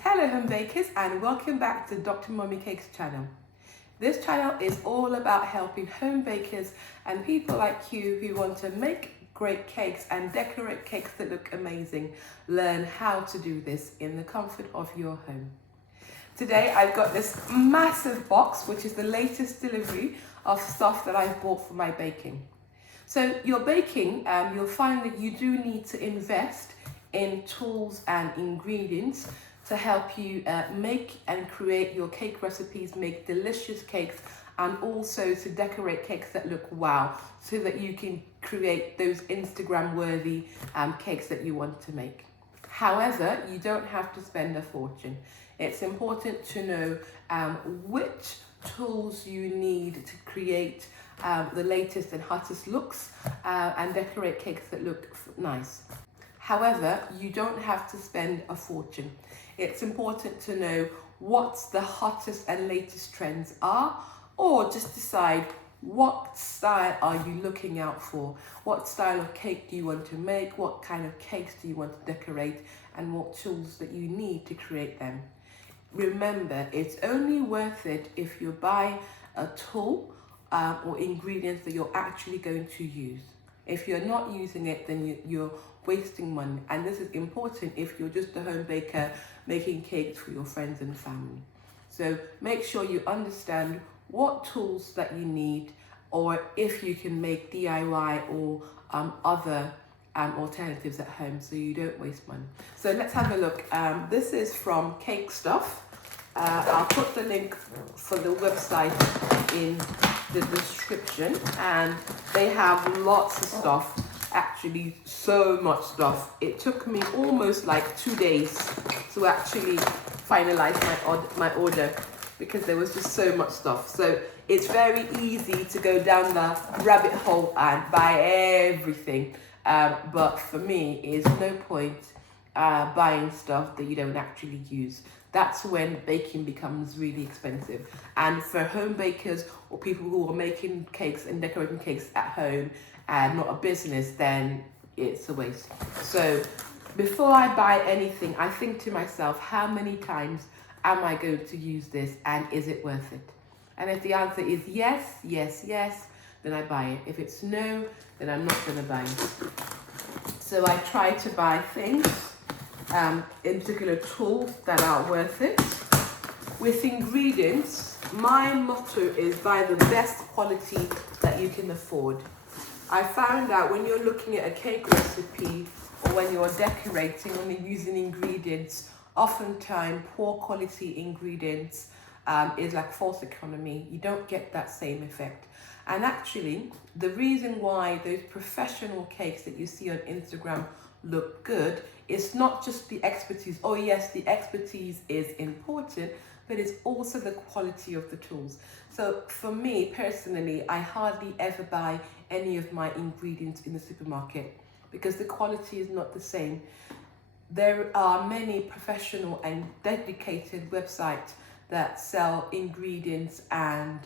Hello home bakers and welcome back to Drmummycakes channel. This channel is all about helping home bakers and people like you who want to make great cakes and decorate cakes that look amazing learn how to do this in the comfort of your home. Today I've got this massive box which is the latest delivery of stuff that I've bought for my baking. So your baking, you'll find that you do need to invest in tools and ingredients to help you make and create your cake recipes, make delicious cakes, and also to decorate cakes that look wow, so that you can create those Instagram worthy cakes that you want to make. However, you don't have to spend a fortune. It's important to know which tools you need to create the latest and hottest looks and decorate cakes that look nice. However, you don't have to spend a fortune. It's important to know what the hottest and latest trends are, or just decide what style are you looking out for? What style of cake do you want to make? What kind of cakes do you want to decorate? And what tools that you need to create them. Remember, it's only worth it if you buy a tool or ingredients that you're actually going to use. If you're not using it, then you're wasting money. And this is important if you're just a home baker making cakes for your friends and family. So make sure you understand what tools that you need, or if you can make DIY or other alternatives at home so you don't waste money. So let's have a look. This is from Cake Stuff. I'll put the link for the website in the description, and they have lots of stuff, actually so much stuff. It took me almost like 2 days to actually finalize my order because there was just so much stuff. So it's very easy to go down the rabbit hole and buy everything, but for me it's no point buying stuff that you don't actually use. That's when baking becomes really expensive. And for home bakers or people who are making cakes and decorating cakes at home and not a business, then it's a waste. So before I buy anything, I think to myself, how many times am I going to use this, and is it worth it? And if the answer is yes, yes, yes, then I buy it. If it's no, then I'm not going to buy it. So I try to buy things, in particular tools that are worth it. With ingredients, my motto is buy the best quality that you can afford. I found out when you're looking at a cake recipe or when you're decorating, when you're using ingredients, oftentimes poor quality ingredients is like false economy. You don't get that same effect. And actually, the reason why those professional cakes that you see on Instagram look good, it's not just the expertise. Oh yes, the expertise is important, but it's also the quality of the tools. So for me personally, I hardly ever buy any of my ingredients in the supermarket because the quality is not the same. There are many professional and dedicated websites that sell ingredients and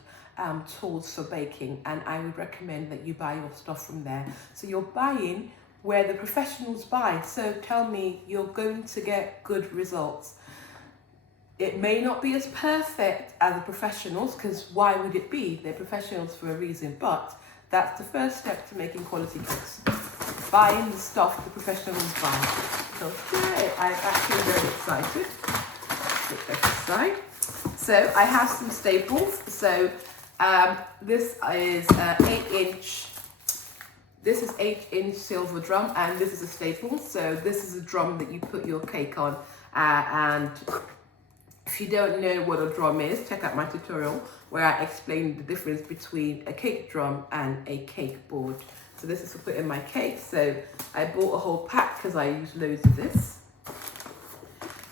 tools for baking, and I would recommend that you buy your stuff from there. So you're buying where the professionals buy. So tell me you're going to get good results. It may not be as perfect as the professionals, because why would it be? They're professionals for a reason, but that's the first step to making quality cakes. Buying the stuff the professionals buy. So here, I'm actually very excited. Put that aside. So I have some staples. So this is 8-inch. This is 8-inch silver drum, and this is a staple. So this is a drum that you put your cake on. And if you don't know what a drum is, check out my tutorial where I explain the difference between a cake drum and a cake board. So this is for putting my cake. So I bought a whole pack because I use loads of this.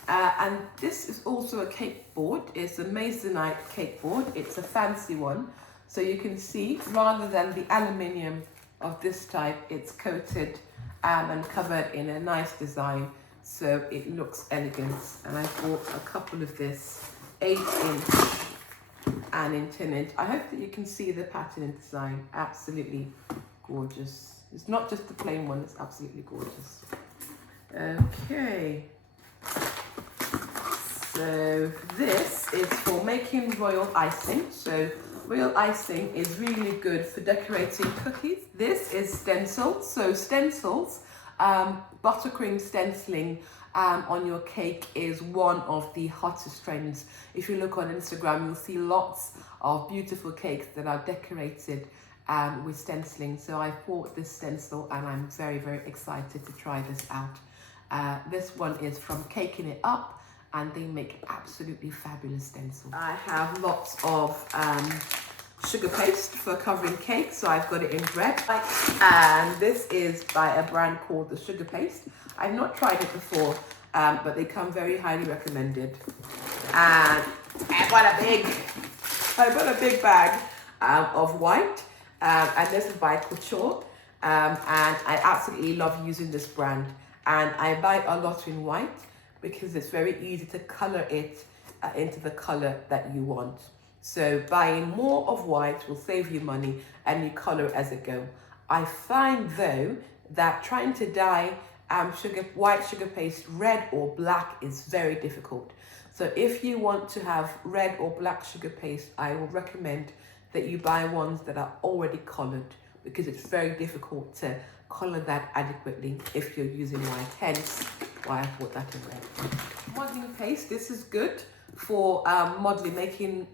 And this is also a cake board. It's a Masonite cake board. It's a fancy one. So you can see, rather than the aluminium of this type, it's coated and covered in a nice design. So it looks elegant. And I bought a couple of this, 8-inch and in 10-inch. I hope that you can see the pattern and design. Absolutely gorgeous. It's not just the plain one, it's absolutely gorgeous. Okay. So this is for making royal icing. So royal icing is really good for decorating cookies. This is stencils. So stencils, buttercream stenciling on your cake is one of the hottest trends. If you look on Instagram, you'll see lots of beautiful cakes that are decorated with stenciling. So I bought this stencil and I'm very, very excited to try this out. This one is from Caking It Up, and they make absolutely fabulous stencils. I have lots of sugar paste for covering cake, so I've got it in red. And this is by a brand called the Sugar Paste. I've not tried it before, but they come very highly recommended. And I bought a big bag of white, and this is by Couture. And I absolutely love using this brand. And I buy a lot in white because it's very easy to color it into the color that you want. So buying more of white will save you money and you color it as it go. I find though that trying to dye white sugar paste red or black is very difficult. So if you want to have red or black sugar paste, I will recommend that you buy ones that are already colored, because it's very difficult to color that adequately if you're using white, hence why I bought that in red. Modeling paste, this is good for modeling, making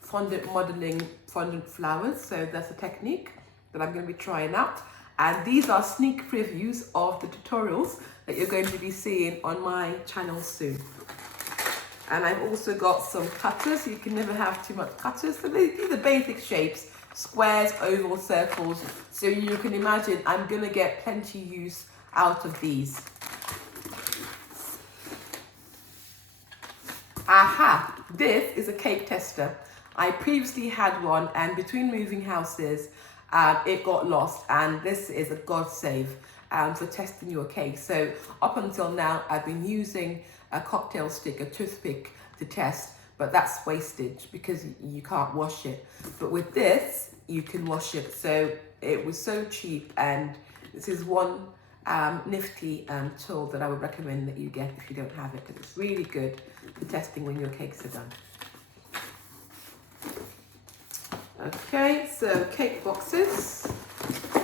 fondant flowers. So that's a technique that I'm going to be trying out. And these are sneak previews of the tutorials that you're going to be seeing on my channel soon. And I've also got some cutters. You can never have too much cutters. So these are basic shapes, squares, ovals, circles. So you can imagine I'm going to get plenty use out of these. Aha, this is a cake tester. I previously had one, and between moving houses, it got lost, and this is a godsave for testing your cake. So up until now, I've been using a cocktail stick, a toothpick to test, but that's wastage because you can't wash it. But with this, you can wash it. So it was so cheap, and this is one nifty tool that I would recommend that you get if you don't have it, because it's really good for testing when your cakes are done. Okay, so cake boxes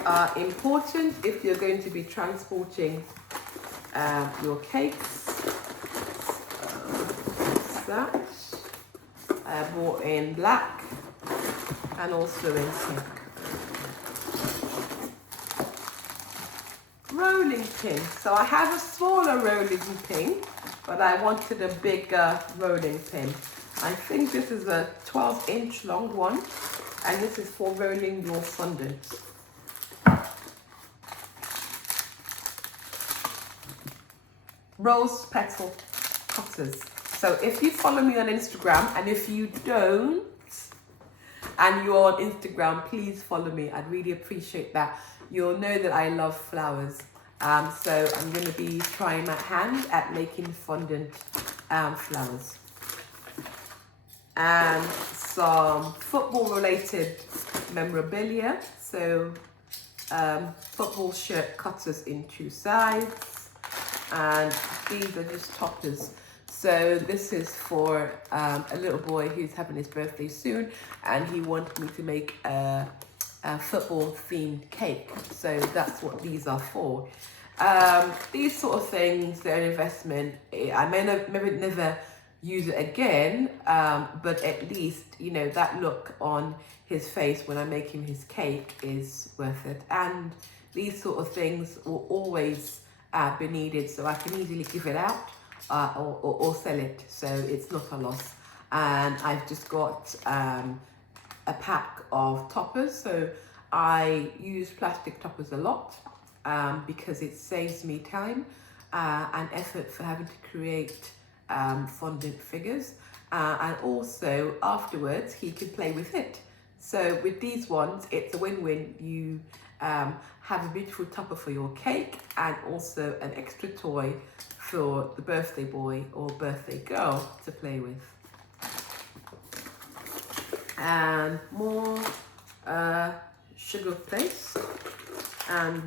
are important if you're going to be transporting your cakes. That I bought in black and also in pink. Rolling pin. So I have a smaller rolling pin, but I wanted a bigger rolling pin. I think this is a 12-inch long one, and this is for rolling your fondant. Rose petal cutters. So if you follow me on Instagram, and if you don't, and you're on Instagram, please follow me. I'd really appreciate that. You'll know that I love flowers. So I'm going to be trying my hand at making fondant flowers. And some football related memorabilia. So football shirt cutters in 2 sides. And these are just toppers. So this is for a little boy who's having his birthday soon, and he wanted me to make a football themed cake. So that's what these are for. These sort of things, they're an investment. I may never use it again, but at least, you know, that look on his face when I'm making his cake is worth it. And these sort of things will always be needed, so I can easily give it out. Or sell it, so it's not a loss. And I've just got a pack of toppers. So I use plastic toppers a lot because it saves me time and effort for having to create fondant figures, and also afterwards he can play with it. So with these ones, it's a win-win. You have a beautiful topper for your cake and also an extra toy for the birthday boy or birthday girl to play with. And more sugar paste, and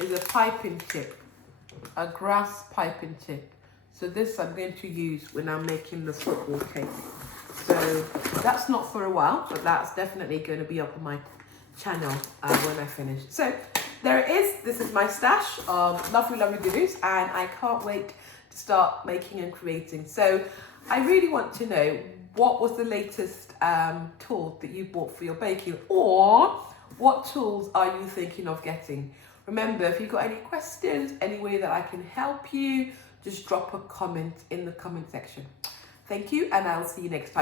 is a piping tip, a grass piping tip. So this I'm going to use when I'm making the football cake. So that's not for a while, but that's definitely going to be up on my channel when I finish. So there it is. This is my stash of lovely, lovely goodies, and I can't wait to start making and creating. So I really want to know, what was the latest tool that you bought for your baking, or what tools are you thinking of getting? Remember, if you've got any questions, any way that I can help you, just drop a comment in the comment section. Thank you, and I'll see you next time.